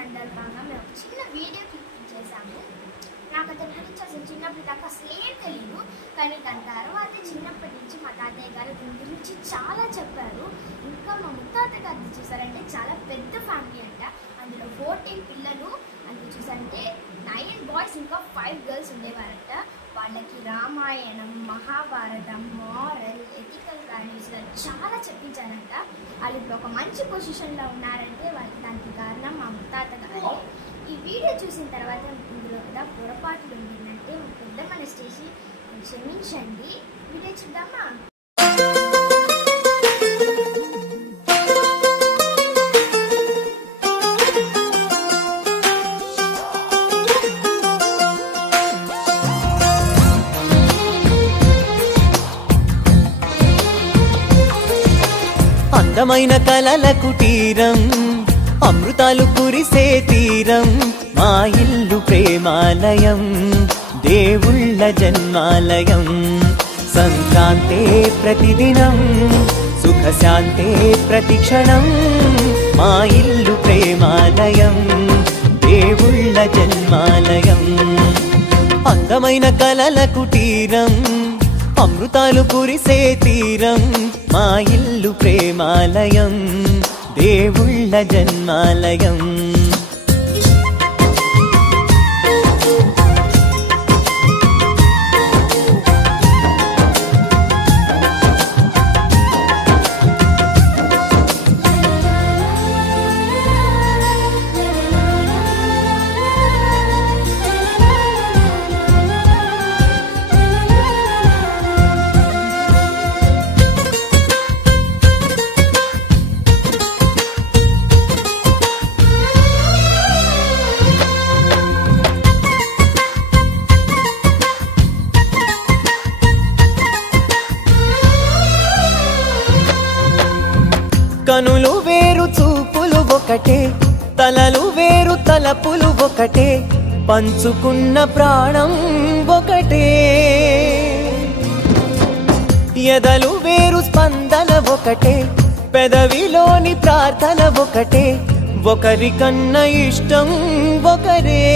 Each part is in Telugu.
సందర్భంగా మేము ఒక చిన్న వీడియో క్లిప్ చేశాము. నాకు అతని గురించి అసలు చిన్నప్పుడు దాకా అసలు ఏం తెలియదు, కానీ దాని తర్వాత చిన్నప్పటి నుంచి మా తాతయ్య గారు దీని గురించి చాలా చెప్పారు. ఇంకా మా ముత్తాత గారు చూసారంటే చాలా పెద్ద ఫ్యామిలీ అంట. అందులో 14 పిల్లలు, అందులో చూసారంటే 9 బాయ్స్ ఇంకా 5 గర్ల్స్ ఉండేవారంట. వాళ్ళకి Ramayanam, Mahabharatam, moral, ethical values చాలా చెప్పించారంట. వాళ్ళు ఇప్పుడు ఒక మంచి పొజిషన్లో ఉన్నారంటే దానికి కారణం మా ముత్తాత గారే. ఈ వీడియో చూసిన తర్వాత ఇందులో కూడా పొరపాట్లు ఉండిందంటే పెద్ద మనసు చేసి క్షమించండి. వీడియో చూద్దామా? అందమైన కలల కుటీరం, అమృతాలు కురిసే తీరం, మా ఇల్లు ప్రేమాలయం, దేవుళ్ళ జన్మాలయం. సంక్రాంతే ప్రతిదినం, సుఖశాంతే ప్రతిక్షణం, మా ఇల్లు ప్రేమాలయం, దేవుళ్ళ జన్మాలయం. అందమైన కలల కుటీరం, అమృతాలు కురిసే తీరం, మా ఇల్లు ప్రేమాలయం, దేవుళ్ళ జన్మాలయం. కనులు వేరు చూపులు ఒకటే, తలలు వేరు తలపులు ఒకటే, పంచుకున్న ప్రాణం ఒకటే. ఎదలు వేరు స్పందన ఒకటే, పెదవిలోని ప్రార్థన ఒకటే, ఒకరికన్నా ఇష్టం ఒకరే.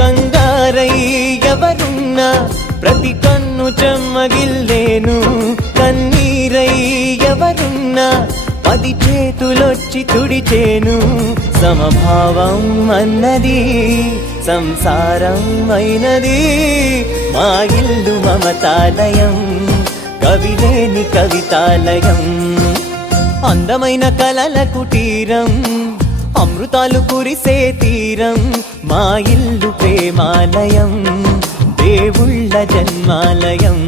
కంగారై ఎవరున్నా ప్రతి కన్ను చెమ్మగిల్లేను, కన్నీరై ఎవరున్నా 10 చేతులొచ్చి తుడిచేను. సమభావం అన్నది సంసారం అయినది, మా ఇల్లు మమతాలయం, కవిలేని కవితాలయం. అందమైన కలల కుటీరం, అమృతాలు కురిసే తీరం, మా ఇల్లు ప్రేమాలయం, దేవుళ్ళ జన్మాలయం.